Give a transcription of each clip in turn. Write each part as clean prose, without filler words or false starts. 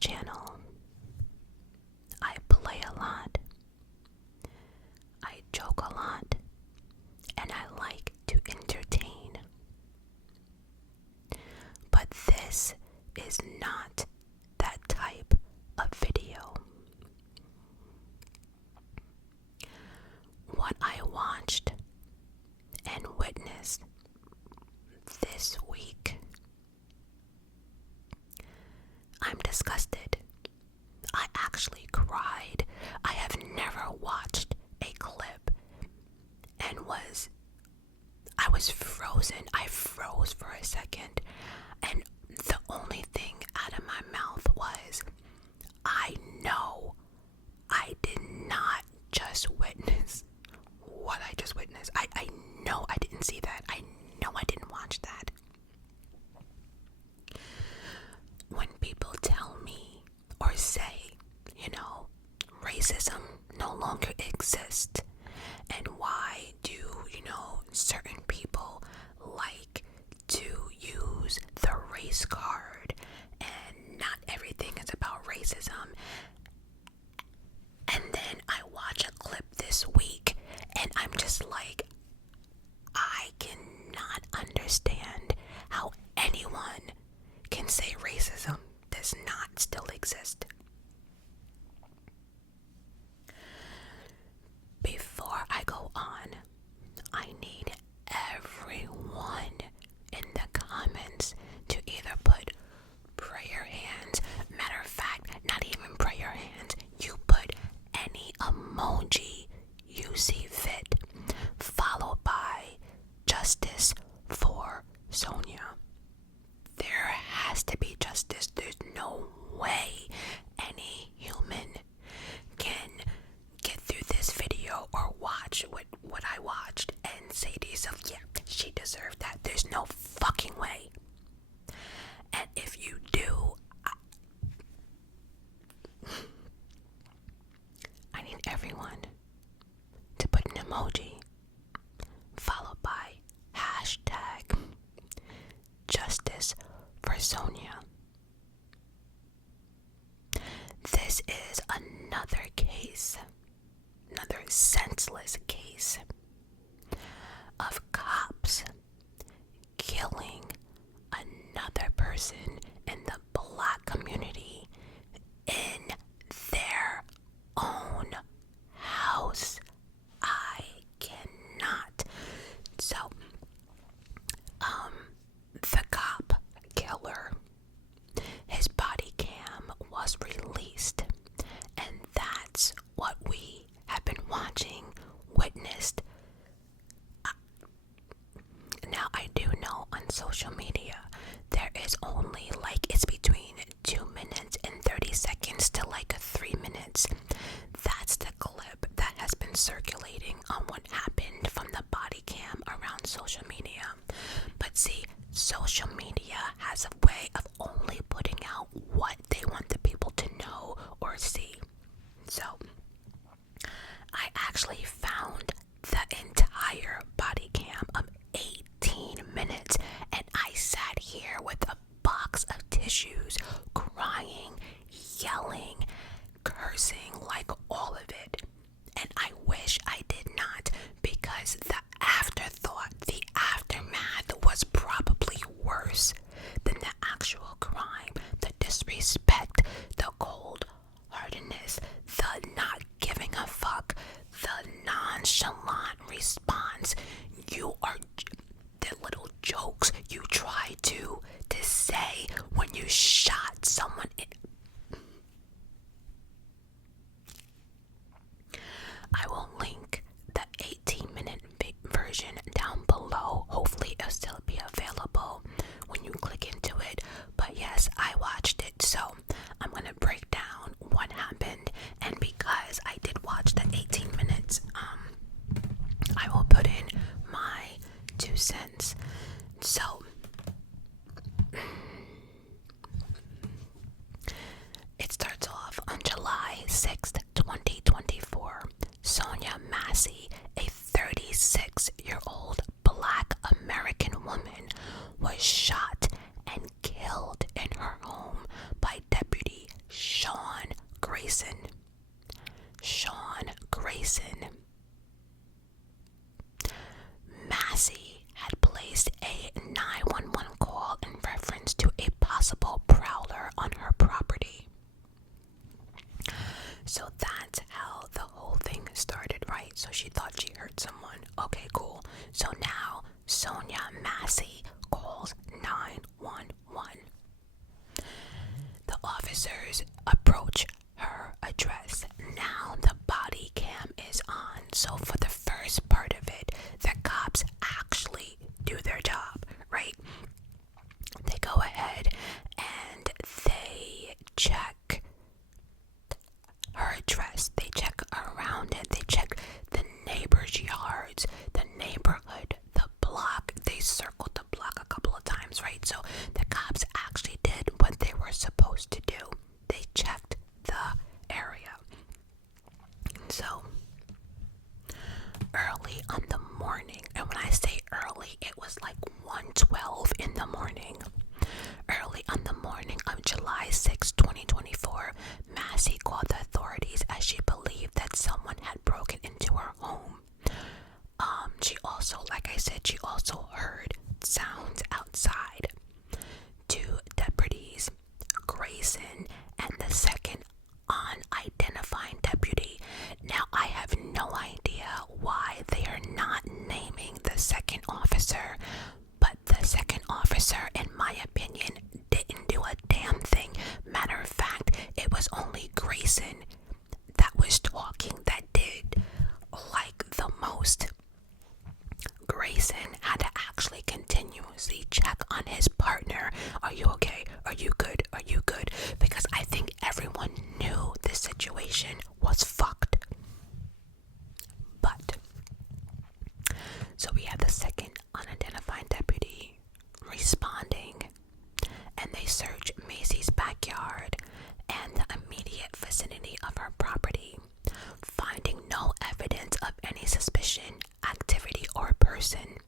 channel, I play a lot, I joke a lot, and I like to entertain. But this is not that type of video. What I watched and witnessed this week, I'm disgusted. I actually cried. I have never watched a clip and I was frozen. I froze for a second, and the only thing out of my mouth was, I know I did not just witness what I just witnessed. I know I didn't see that. I know I didn't watch that. When people tell me or say, racism no longer exists, and why do, certain people like to use the race card, and not everything is about racism. And then I watch a clip this week, and I'm just like, I cannot understand how anyone can say racism does not still exist. Before I go on, I need everyone in the comments to either put prayer hands. Matter of fact, not even prayer hands. You put any emoji you see fit, followed by justice for SONYA. There has to be justice. There's no way any human can get through this video or watch what I watched and say to yourself, yeah, she deserved that. There's no fucking way. And if you do, I need everyone to put an emoji followed by hashtag justice for SONYA. This is another case, another senseless case of cops killing another person in the Black community in their own house. I cannot. So, the cop killer, his body cam was released, and that's what we have been watching, witnessed. Now, I do know on social media there is only it's between 2 minutes and 30 seconds to 3 minutes. That's the clip that has been circulating on what happened from the body cam around social media. But see, social media has a way of only putting out what they want the people to know or see. So, I actually found the entire body cam of 18 minutes, and I sat here with a box of tissues, crying, yelling, cursing, all of it. And I wish I did not, because the afterthought, the aftermath was probably worse than the actual crime. The disrespect, the cold-heartedness, the not giving a fuck, the nonchalant response. The little jokes you try to say when you shot someone I will link the 18-minute version down below. Hopefully it'll still be available when you click into it. But yes, I watched it, so I'm going to break down what happened. And because I did watch the 18 minutes, I will put in my 2 cents. So, it starts off on July 6th, 2024. SONYA MASSEY, a 36-year-old Black American woman, was shot and killed in her home by Deputy Massey had placed a 911 call in reference to a possible prowler on her property. So that's how the whole thing started, right? So she thought she heard someone. Okay, cool. So now SONYA Massey calls 911. The officers approach her address. Now the body cam is on. So for the first part of it, the cops actually do their job, right? They go ahead and they check her address. They check around it. They check the neighbors' yards, the neighborhood, the block. They circled the block a couple of times, right? So the cops actually did what they were supposed to do. They checked the area. So early on the morning, and when I say early, it was like 1:12 in the morning. Early on the morning of July 6, 2024, Massey called the authorities as she believed that someone had broken into her home. She also, like I said, she also heard sounds outside. Two deputies, Grayson and the second unidentified deputy. Now, I have no idea why they are not naming the second officer, but the second officer, in my opinion, didn't do a damn thing. Matter of fact, it was only Grayson that was talking that did like the most. Grayson had to actually continuously check on his partner. Are you okay? Are you good? Are you good? Because I think everyone knew this situation was fucked. But so we have the second unidentified deputy responding, and they search Macy's backyard and the immediate vicinity of her property, finding no evidence of any suspicion, activity, or person.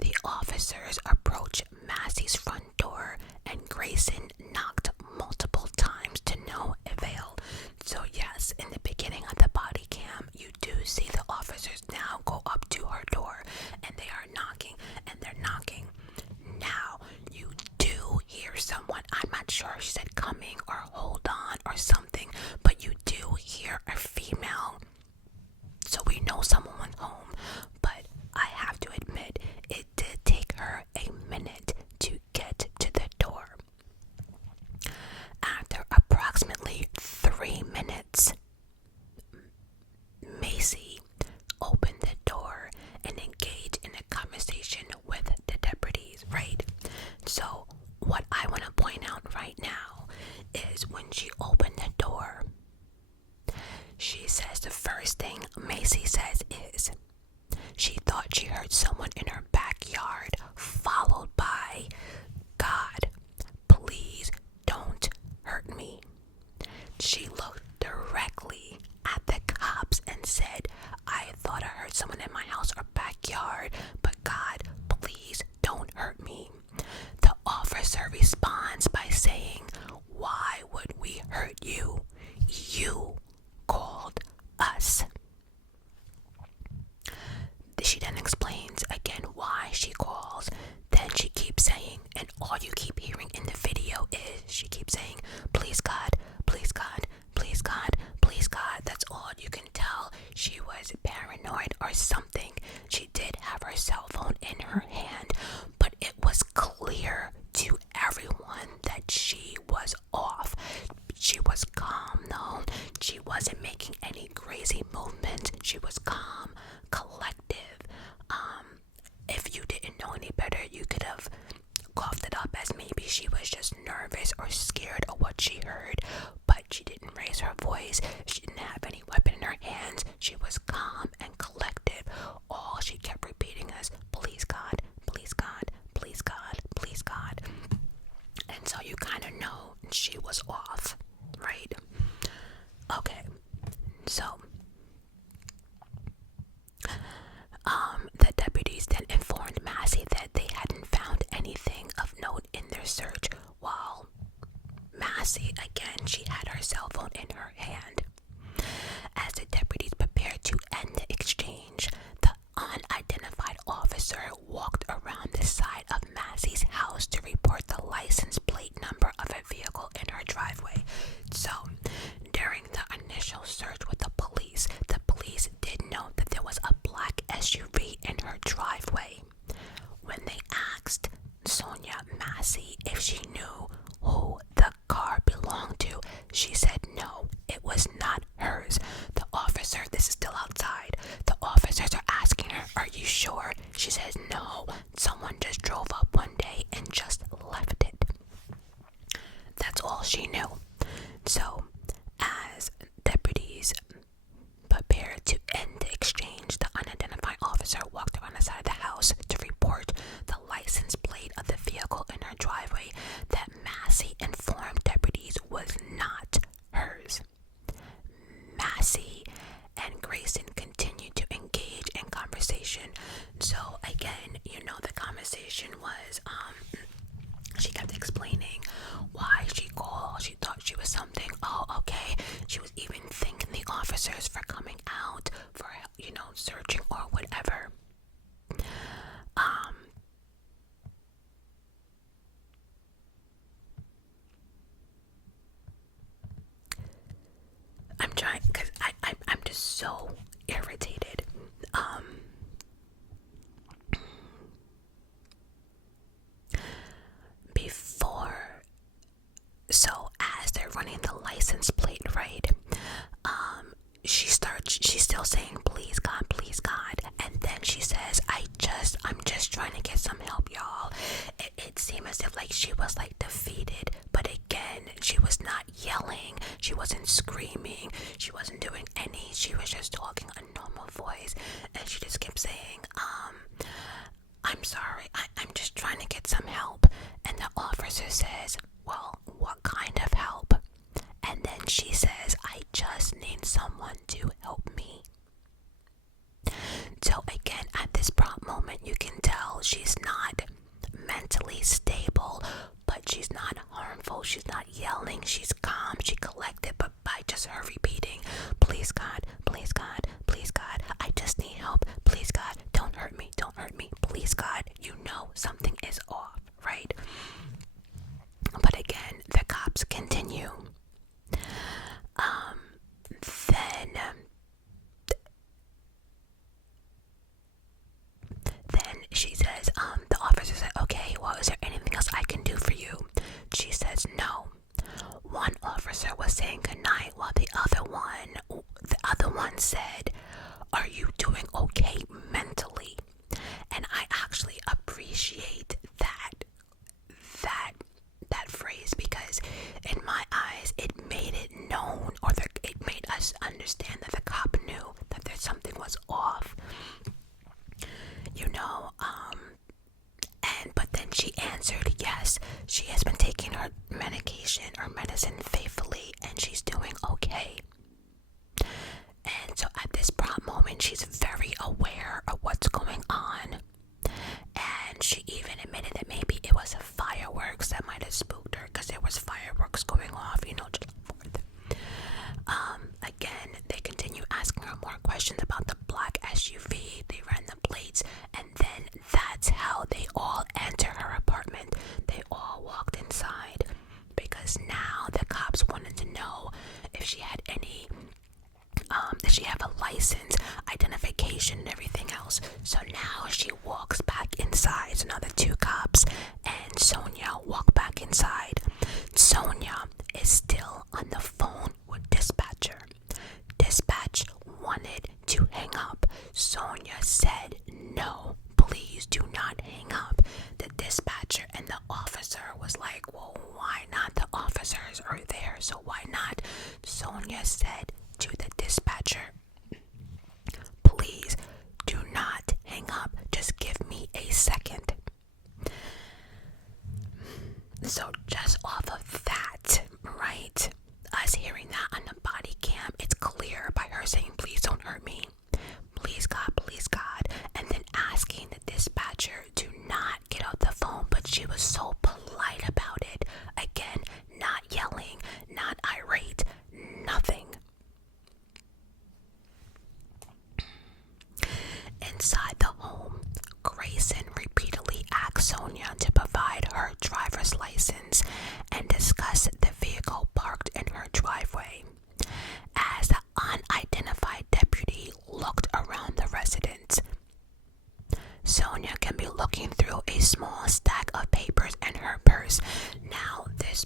The officers approach Massey's front door, and Grayson knocked multiple times to no avail. So yes, in the beginning of the body cam, you do see the officers now go up to her door, and they are knocking, and they're knocking. Now, you do hear someone, I'm not sure if she said coming or hold on or something, but you do hear a female. So we know someone went home, but I have to admit, it did take her a minute to get to the door. After approximately 3 minutes, Massey opened the door and engaged in a conversation with the deputies, right? So what I want to point out right now is when she opened the door, she says the first thing Massey says is she thought she heard someone in her backyard, followed by, "God, please don't hurt me." She looked directly at the cops and said, "I thought I heard someone in my house or backyard, but God, please don't hurt me." The officer responds by saying, "Why would we hurt you? You called us." She then explains again why she calls. Then she keeps saying, and all you keep hearing in the video is she keeps saying, "Please God, please God, please God, please God." That's all you can tell. She was paranoid or something. She did have her cell phone in her hand, but it was clear to everyone that she was off. She was calm though. She wasn't making any crazy movements. She was calm, collective. If you didn't know any better, you could have coughed it up as maybe she was just nervous or scared of what she heard, but she didn't raise her voice. She didn't have any weapon in her hands. She was calm and collective. All she kept repeating is, "Please God, please God, please God, please God." And so you kind of know she was off, right? Okay, so the deputies then informed Massey that they hadn't found anything of note in their search, while Massey, again, she had her cell phone in her hand. As the deputies prepared to end the exchange, the unidentified officer driveway. When they asked Sonya Massey if she knew who the car belonged to, she said no, it was not hers. The officer, this is still outside, the officers are asking her, are you sure? She says no, someone just drove up one day and just left it. That's all she knew. So, as deputies prepared to end the exchange, the unidentified officer walked around the side of the house to report the license plate of the vehicle in her driveway that Massey informed deputies was not hers. Massey and Grayson continued to engage in conversation. So again, the conversation was, she kept explaining why she called. She thought she was something. Oh, okay. She was even thanking the officers for coming out for, searching or whatever. I'm trying, because I'm just so irritated. So as they're running the license plate, right, she's still saying, please God, and then she says, I'm just trying to get some help, y'all. It seemed as if like she was like defeated, but again, she was not yelling, she wasn't screaming, she wasn't doing any, she was just talking a normal voice, and she just kept saying, I'm sorry, I'm just trying to get some help. And the officer says, well, what kind of help? And then she says, I just need someone to help me. So again, at this moment, you can tell she's not mentally stable, but she's not harmful, she's not yelling, she's calm, she collected, but by just her repeating, please God, please God, please God, I just need help, please God, don't hurt me, please God, something is off, right? But again, the cops continue. Then she says, the officer said, okay, well, is there anything else I can do for you? She says no. One officer was saying goodnight while the other one said, are you doing okay mentally? And I actually appreciate that phrase, because in my eyes it made it known, or it made us understand that the cop knew that there's something was off, but then she answered yes, she has been taking her medicine faithfully, and she's doing okay. And so at this moment, she's very aware of what's going on. And she even admitted that maybe it was fireworks that might have spooked her, because there was fireworks going off, just forth. Again, they continue asking her more questions about the black SUV. They ran the plates, and then that's how they all enter her apartment. They all walked inside, because now the cops wanted to know if she had any does she have a license, identification, and everything else. So now she walks back inside. So now the two cops and Sonya walk back inside. Sonya is still on the phone with dispatcher. Dispatch wanted to hang up. Sonya said, no, please do not hang up. The dispatcher and the officer was like, well, why not? The officers are there, so why not? Sonya said to the dispatcher, please do not hang up, just give me a second. So just off of that, right, us hearing that on the body cam, it's clear by her saying, please don't hurt me, please God, and then asking the dispatcher to not get off the phone, but she was so polite about it. Again, not yelling, not irate, nothing. Inside the home, Grayson repeatedly asked Sonya to provide her driver's license and discuss the vehicle parked in her driveway. As the unidentified deputy looked around the residence, Sonya can be looking through a small stack of papers in her purse. Now, this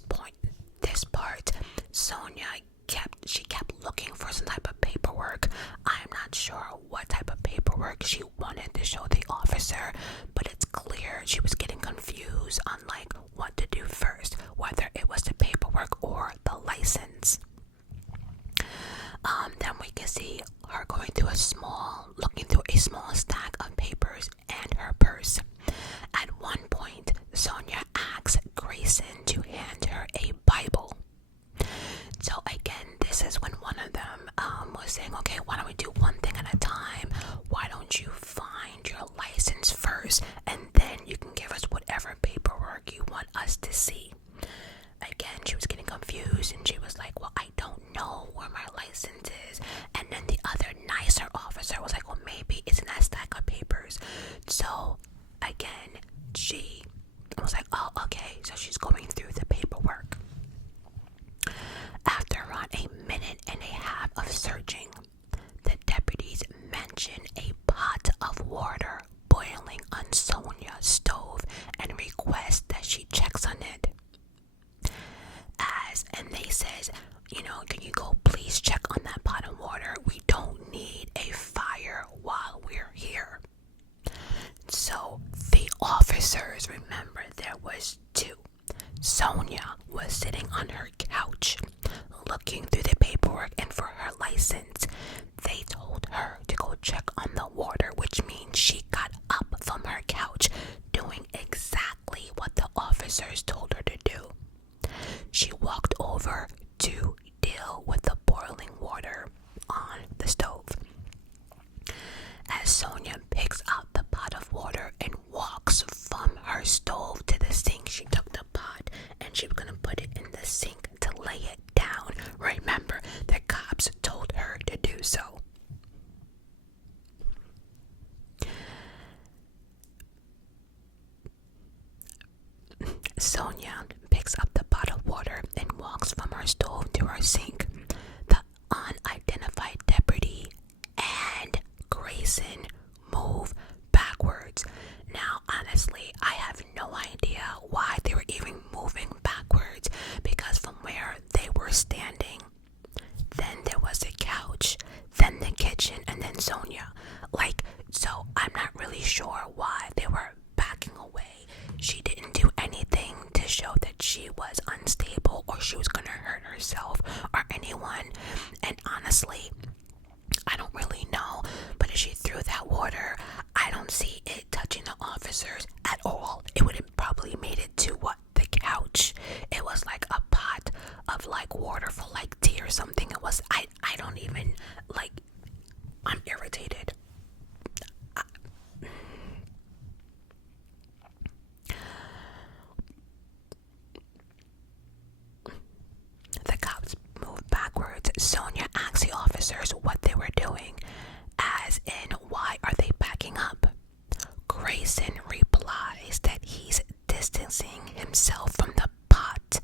part, Sonya kept looking for some type of paperwork. I'm not sure what type of paperwork she wanted to show the officer, but it's clear she was getting confused on like what to do first, whether it was the paperwork or the license. Then we can see her looking through a small stack of papers and her purse. At one point, Sonya asks Grayson to hand her a Bible. So again, this is when one of them was saying, okay, why don't we do one thing at a time? Why don't you find your license first, and then you can give us whatever paperwork you want us to see? Again, she was getting confused, and she was like, well, I don't know where my license is. And then the other nicer officer was like, well, maybe it's in that stack of papers. So again, she was like, oh, okay. So she's going through the paperwork. After around a minute and a half of searching, the deputies mention a pot of water boiling on Sonya's stove and request that she checks on it. And they says, can you go please check on that pot of water? We don't need a fire while we're here. So the officers, remember, there was two. Sonya was sitting on her couch looking through the paperwork and for her license. They told her to go check on the water, which means she got up from her couch doing exactly what the officers told her to do. She walked over to deal with the boiling water on the stove. As Sonya picks out the pot of water and walks from her stove to the sink, she took the pot and she was going to put it in the sink to lay it down. Remember, the cops told her to do so. Sonya picks up the pot of water and walks from her stove to her sink. The unidentified deputy and Grayson move backwards. Now, honestly, I have no idea why they were even moving backwards, because from where they were standing, then there was the couch, then the kitchen, and then Sonya. So I'm not really sure why they were backing away. She didn't do anything to show that she was unstable or she was gonna hurt herself or anyone. And honestly, I don't really know, but if she threw that water, I don't see it touching the officers at all. It would have probably made it to the couch. It was like a pot of water for tea or something. It was, I don't even, I'm irritated. The cops moved backwards. Sonya asked the officers what they were doing, as in, why are they backing up? Grayson replies that he's distancing himself from the pot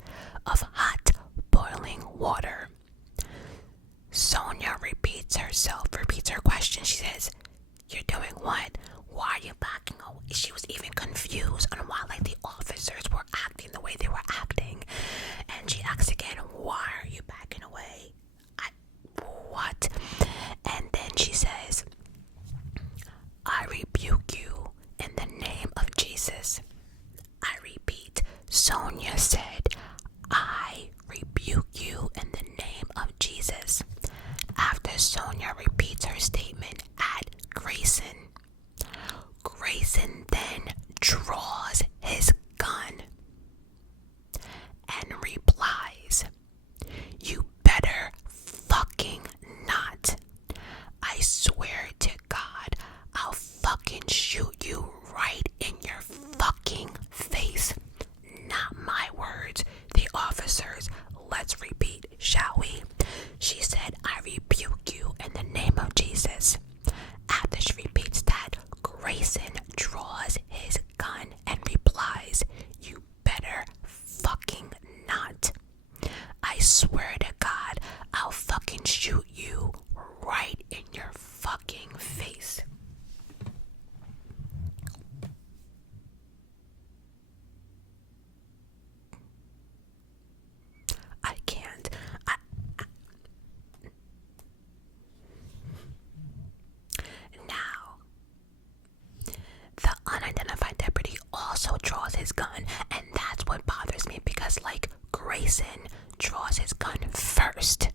of hot boiling water. Sonya repeats her question. She says, you're doing what? Why are you backing away? She was even confused on why the officers were acting the way they were acting. And she asks again, why are you backing away? What? And then she says, I rebuke you in the name of Jesus. I repeat, Sonya said, I rebuke you in the name of Jesus. After Sonya repeats her statement at Grayson, Grayson then draws his gun and replies, you better fucking not. I swear to God, I'll fucking shoot you right in your fucking face. Not my words. The officers, let's repeat, shall we? She said, I rebuke you in the name of Jesus. After she repeats that, Grayson draws his gun and replies, you better fucking not. I swear to God, I'll fucking shoot you right in your fucking face. unidentified deputy also draws his gun, and that's what bothers me because, like, Grayson draws his gun first,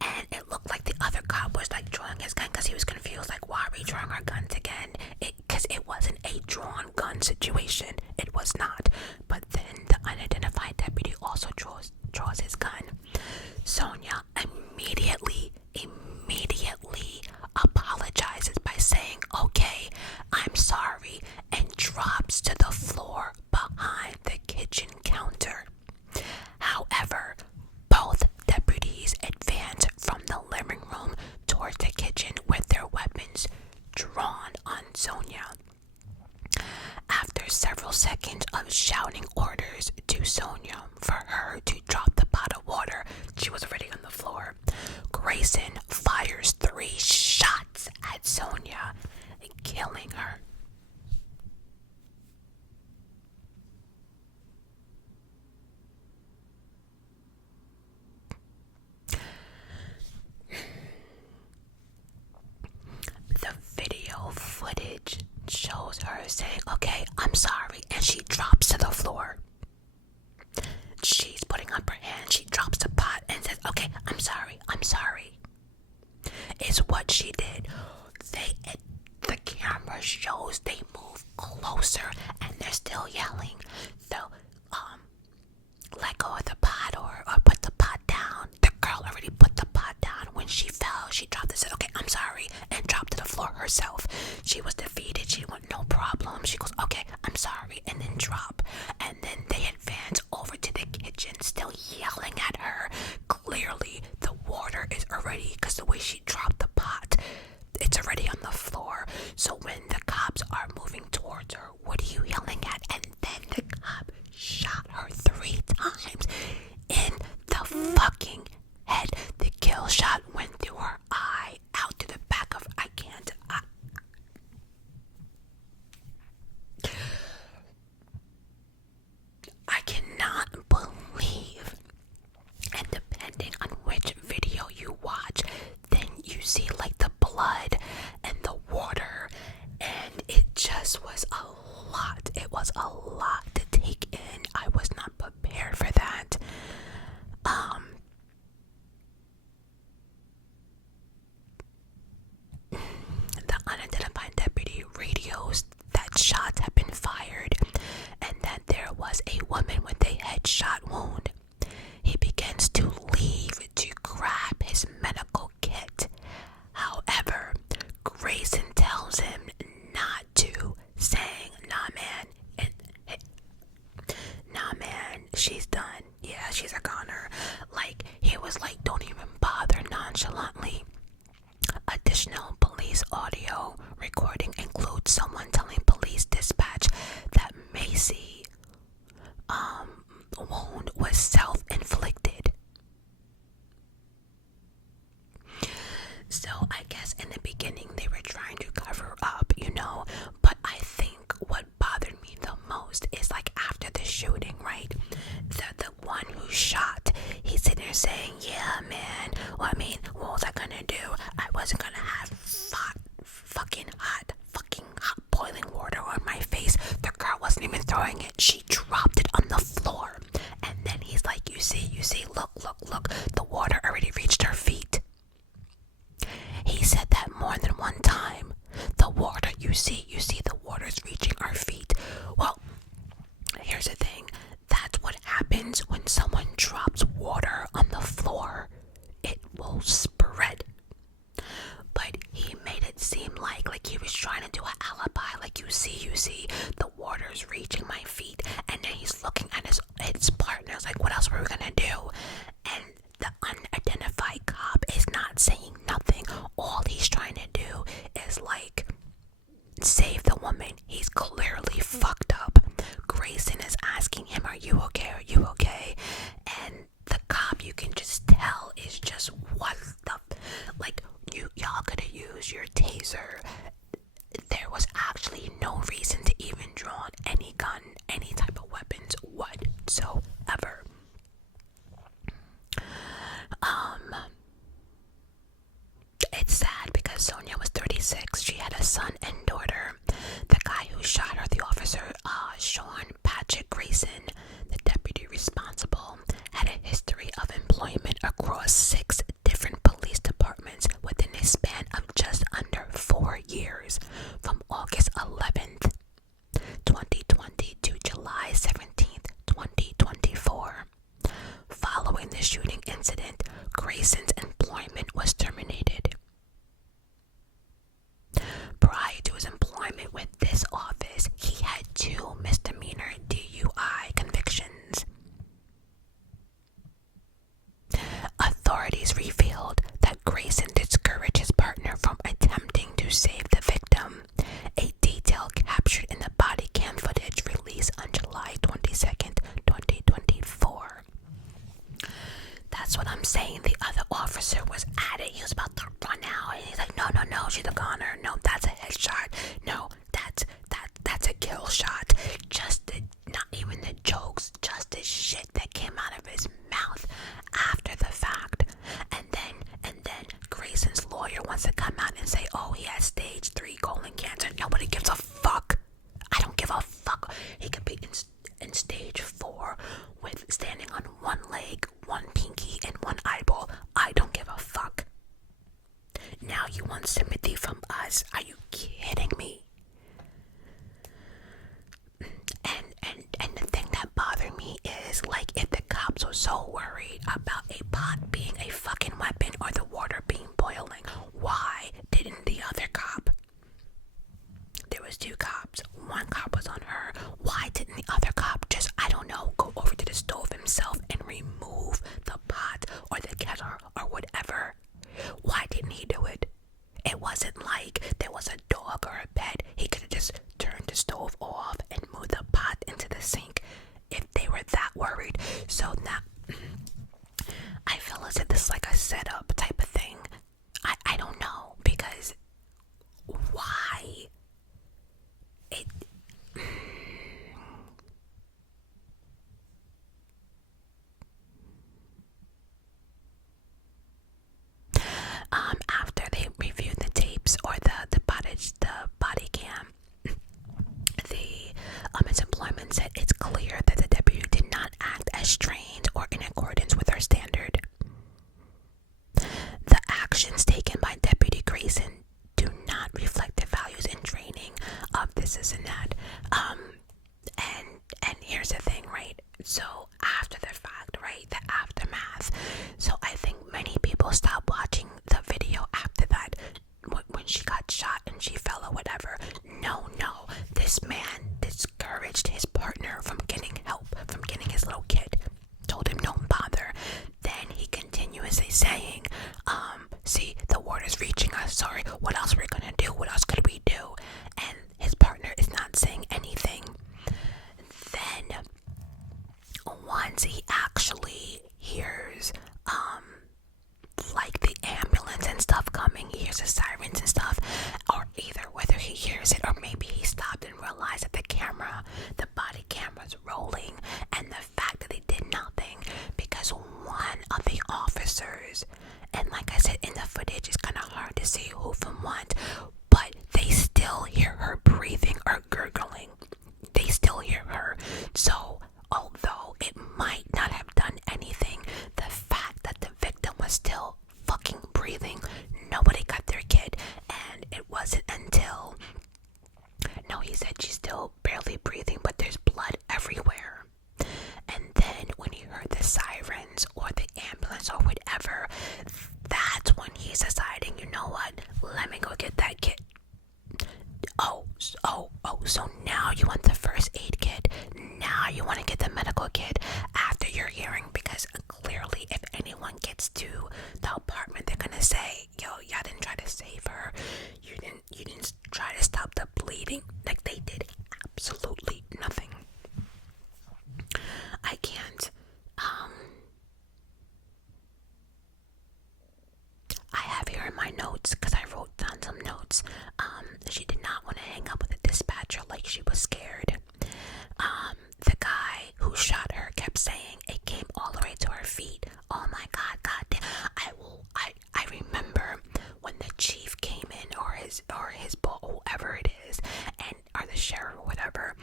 and it looked like the other cop was like drawing his gun because he was confused, like, why are we drawing our guns again? Because it wasn't a drawn gun situation. It was not. But then the unidentified deputy also draws his gun. Sonya immediately apologizes by saying, okay, I'm sorry, and drops to the floor behind the kitchen counter. However, both deputies advance from the living room towards the kitchen with their weapons drawn on Sonya. After several seconds of shouting orders to Sonya for her to drop the pot of water, she was already on the floor. Grayson fires 3 shots at Sonya, killing her. The video footage shows her saying, okay, I'm sorry, and she drops to the floor. She's putting up her hand, she drops the pot and says, okay, I'm sorry. Is what she did. The camera shows they move closer and they're still yelling. So, let go of the pot or put the pot down. The girl already put the pot down. When she fell, she dropped it, said, okay, I'm sorry, and dropped to the floor herself. She was defeated. She went, no problem. She goes, okay, I'm sorry, and then drop. And then they advance over to the kitchen, still yelling at her. Clearly, the water is already, because the way she dropped the pot, it's already on the floor. So when the cops are moving towards her, what are you yelling at? And then the cop shot her 3 times in the fucking head. The kill shot went through her eye, out to the back of, I cannot believe. And depending on which video you watch, then you see like the blood and the water, and it just was a lot. It was a lot to take in. I was not prepared for that. The unidentified deputy radios that shots had been fired and that there was a woman with a headshot wound. He begins to leave to grab his medical kit. However, Grayson tells him not to, saying, nah man, she's done. Yeah, she's a goner. Like, he was like, don't even bother, nonchalantly. Additional police audio recording includes someone telling police dispatch that MASSEY wound was self-inflicted. So I guess in the beginning they were trying to cover up, but I think what bothered me the most is like after the shooting, right? The one who shot, he's sitting there saying, yeah man, well, I mean, what was I gonna do? I wasn't gonna have fucking hot boiling water on my face. The girl wasn't even throwing it. She dropped it on the floor. And then he's like, you see, look, the water already reached her feet. He said that more than one time. The water, you see, the water's reaching our feet. Well, here's the thing. That's what happens when someone drops water on the floor. It will spread. But he made it seem like he was trying to do an alibi, like you see, the water's reaching my feet, and then he's looking at his partners like, what else were we gonna do? And the unidentified cop is not saying nothing. All he's trying to do is like save the woman. He's clearly fucked up. Grayson is asking him, are you okay? And the cop, you can just tell, is just, what the, like, y'all could have used your taser. There was actually no reason to even draw any gun, any type of weapons whatsoever. It's sad because Sonya was 36. She had a son and daughter. The guy who shot her, Grayson, the deputy responsible, had a history of employment across 6 different police departments within a span of just under 4 years, from August 11th, 2020 to July 17th, 2024. Following the shooting incident, Grayson's employment was terminated. Prior to his employment with this office, he had 2 misdemeanor DUI convictions. Authorities revealed that Grayson discouraged his partner from attempting to save the victim, a detail captured in the body cam footage released on July 22nd, 2024. That's what I'm saying. The other officer was at it. He was about to run out, and he's like, "No, no, no, she's a goner. No, that's a headshot. No, that's a kill shot." Not even the jokes, just the shit that came out of his mouth after the fact. And then Grayson's lawyer wants to come out and say, "Oh, he has stage 3 colon cancer." Nobody gives a fuck. I don't give a fuck. He could be in stage 4 with standing on one leg, one pinky, and one eyeball. I don't give a fuck. Now you want sympathy from us? Are you kidding me? And the thing that bothered me is, like, if the cops were so worried about a pot being a fucking weapon or the water being boiling, why didn't the other cop? There was 2 cops. One cop was on her. Why didn't the other cop just, I don't know, go over to the stove himself and remove the pot or the kettle or whatever? Why didn't he do it? It wasn't like there was a dog or a pet. He could have just turned the stove off and moved the pot into the sink if they were that worried. So now I feel as if this is like a setup type of thing. I don't know, because why? After they reviewed the tapes or the body cam, his employment said it's clear that the deputy did not act as trained or in accordance with our standard. The actions taken by Deputy Grayson do not reflect the values and training of this and that. And here's the thing, right? So after the fact, right, the aftermath. So I think many people stopped watching the video after that, when she got shot and she fell or whatever. No, this man discouraged his partner from getting help, from getting his little kid. Told him don't bother. Then he continuously saying, see, the water's reaching us. Sorry, what else we're gonna do? What else could we do? And his partner is not saying anything. Then once he actually hears like the ambulance and stuff coming, he hears the sirens and stuff, or either whether he hears it or maybe he stopped and realized that the body camera's rolling, and the fact that they did nothing, because one of the officers, and like I said in the footage, it's kind of hard to see who from what, but they still hear her breathing or gurgling. They still hear her. So although it might not have done anything, the fact that the victim was still fucking breathing, nobody got their kid. And it wasn't until, no, he said she's still barely breathing, but there's blood everywhere. And then when he heard the sirens or the ambulance or whatever, that's when he's deciding, you know what, let me go get that kid. So now you want the first aid kit. Now you want to get the medical kit after your hearing, because clearly if anyone gets to the apartment, they're gonna say, yo, y'all didn't try to save her. You didn't try to stop the bleeding. Like, they did absolutely nothing. I can't. I have here in my notes, because I wrote down some notes. She did not want to hang up with the dispatcher, like she was scared. The guy who shot her kept saying it came all the way to her feet. Oh my God, goddamn! I remember when the chief came in, or his boss, whoever it is, and or the sheriff or whatever,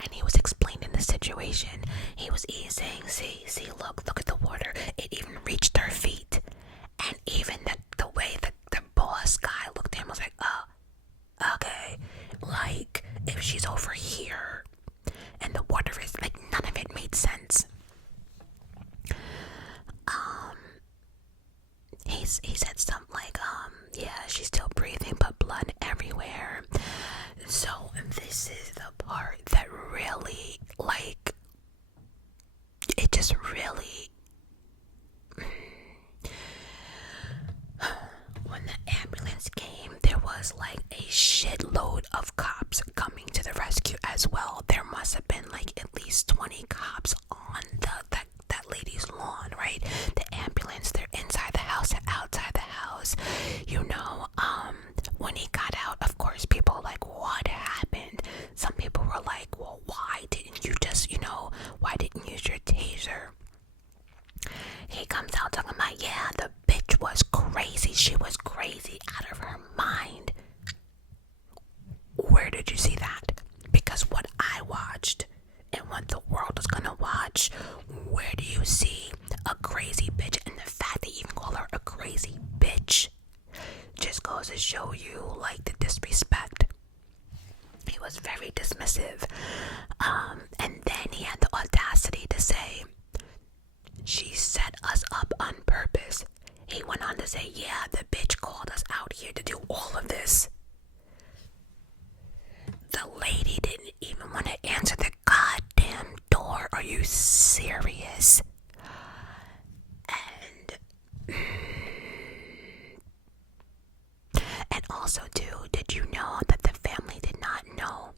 and he was explaining the situation. situation. He was eating, see, look at the water. It even reached her feet. And even the way the boss guy looked at him was like, oh, okay. Like, if she's over here and the water is, like, none of it made sense. He said something like, yeah, she's still breathing, but blood everywhere. So this is the part that really, like, it just really, when the ambulance came, there was like a shitload of cops coming to the rescue as well. There must have been like at least 20 cops on that lady's lawn, right? The ambulance, they're inside the house, they're outside the house. When he got out, of course, people were like, what happened? Some people were like, well, why didn't you just, why didn't you use your taser? He comes out talking about, yeah, the bitch was crazy. She was crazy out of her mind. Where did you see that? Because what I watched and what the world is gonna watch, where do you see a crazy bitch? And the fact they even call her a crazy bitch just goes to show you, like, the disrespect. He was very dismissive. And then he had the audacity to say, she set us up on purpose. He went on to say, yeah, the bitch called us out here to do all of this. The lady didn't even want to answer the goddamn door. Are you serious? And also, too, did you know that the family did not know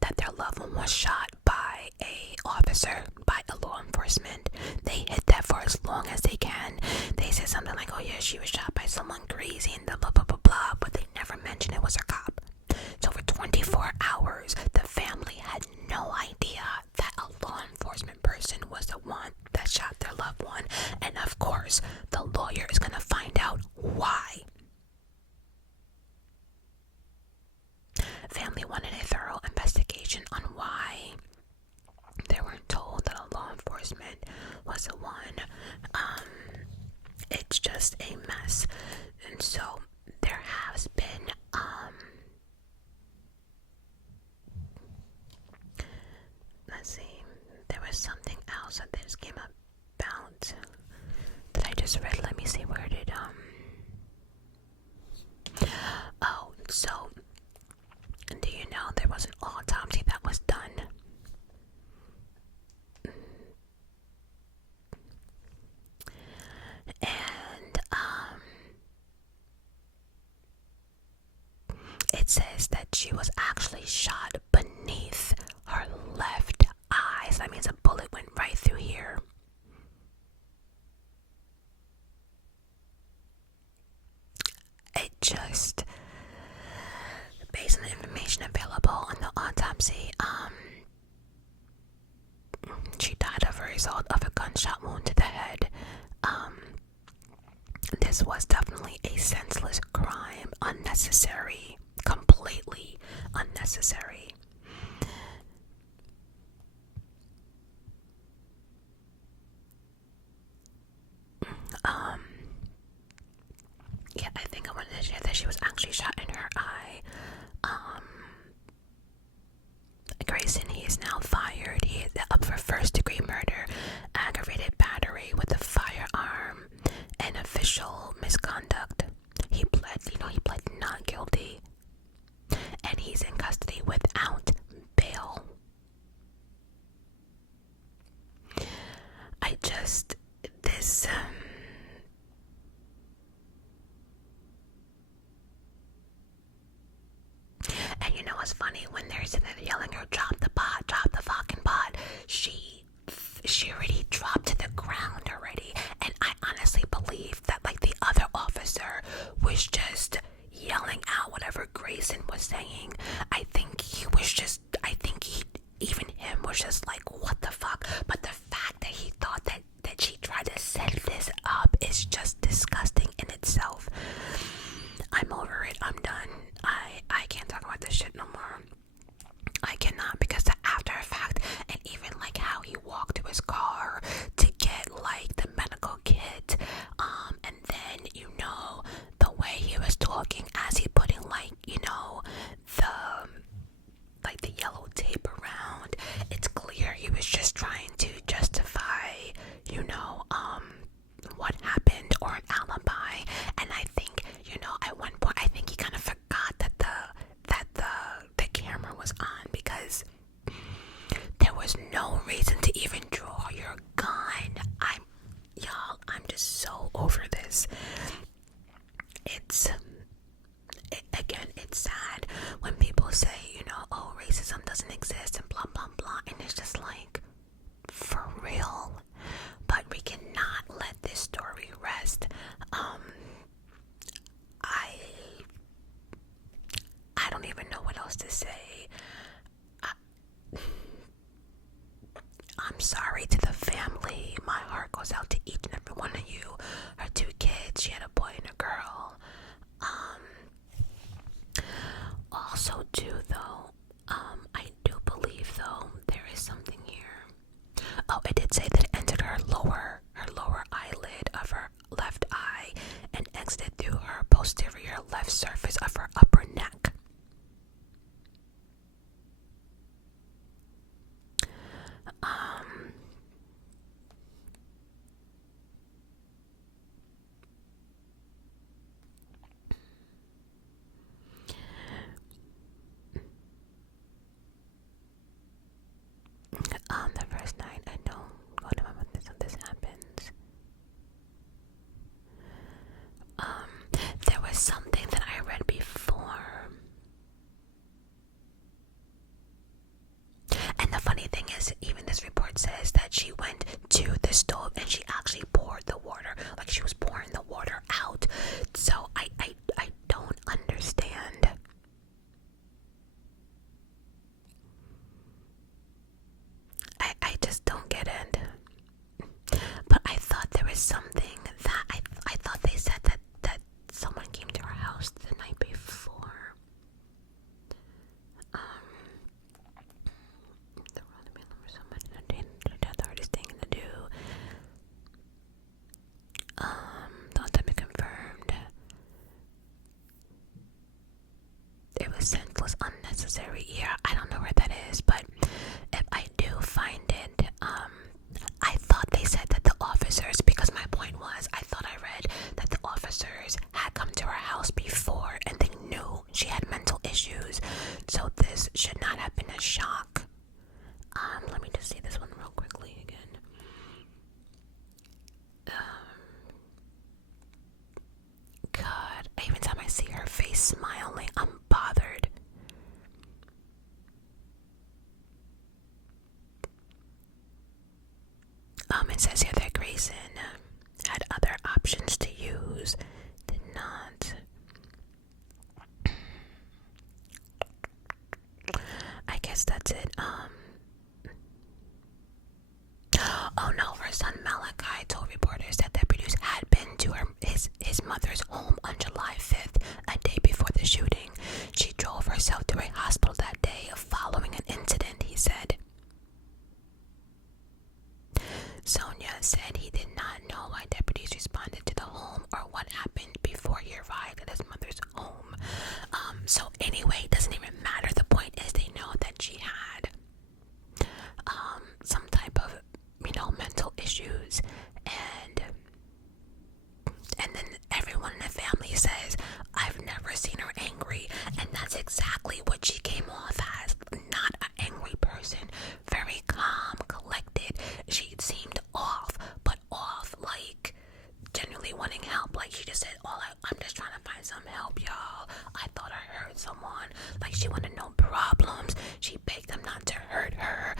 that their loved one was shot by a officer, by a law enforcement? They hid that for as long as they can. They said something like, oh yeah, she was shot by someone crazy and blah blah blah blah, but they never mentioned it was a cop. So for 24 hours, the family had no idea that a law enforcement person was the one that shot their loved one. And of course, the lawyer is gonna find out why. Family wanted a thorough investigation on why they weren't told that a law enforcement was the one. It's just a mess. And so there has been let's see, there was something else that this came about that I just read. Let me see where did oh, so do you know there was an autopsy that was done? And it says that she was actually shot beneath her left eye. So that means a bullet went right through here. It just, based on the information available on the autopsy, she died as a result of a gunshot wound to the head. This was definitely a senseless crime, unnecessary, completely unnecessary. Yeah, I think I wanted to share that she was actually shot in her eye. Grayson, he is now fired. He is up for first-degree murder, aggravated battery with a firearm, and official misconduct. He pled not guilty, and he's in custody without bail. And you know what's funny? When they're sitting there yelling her, drop the pot, drop the fucking pot, she already dropped to the ground already. And I honestly believe that, like, the other officer was just yelling out whatever Grayson was saying. I think he even him was just like, what the fuck? But the fact that he thought that she tried to set this up is just disgusting in itself. I'm over it. I'm done. I can't talk about this shit no more. I cannot, because the his car to get like the medical kit. And then, the way he was talking as he putting like, the yellow tape around, it's clear he was just trying to justify, what happened, or an alibi. And I think, at one point, I think he kind of forgot that the camera was on, because there was no reason to even draw your gun. I'm just so over this. Again, it's sad when people say, oh, racism doesn't exist and blah, blah, blah. And it's just like, for real. But we cannot let this story rest. I don't even know what else to say. I'm sorry to the family. My heart goes out to each and every one of you. Her 2 kids, she had a boy and a girl. Also too, though, I do believe, though, there is something here. Oh, it did say that it entered her lower eyelid of her left eye and exited through her posterior left surface of her upper neck. The first night, I don't go to my mother's when this happens. There was something that I read before. And the funny thing is, even this report says that she went to the stove and she actually poured the water, like she was pouring the water out. So I don't understand. I just don't get it. But I thought there was something that I thought they said that someone came to our house the night before. The hardest thing to do. Don't have been confirmed. It was senseless, unnecessary. Yeah, I don't know where that is, but if I do find it, I thought they said that the officers, because my point was, I thought I read that the officers had come to her house before and they knew she had mental issues, so this should not have been a shock. Let me just see this one real quickly again. God, every time I see her face smiling, I'm bothered. It says here that Grayson had other options to use, did not. I guess that's it. Oh no, her son Malachi told reporters that the producer had been to his mother's home on July 5th, a day before the shooting. She drove herself to a hospital that day following an incident, he said. SONYA said he did not know why deputies responded to the home or what happened before he arrived at his mother's home. So anyway, it doesn't even matter. The point is they know that she had some type of, mental issues, and then everyone in the family says, I've never seen her angry, and that's exactly what she came off as. Not an angry person, very calm, collected. She seemed off, but off like genuinely wanting help. Like she just said, I'm just trying to find some help, y'all. I thought I heard someone. Like she wanted no problems. She begged them not to hurt her.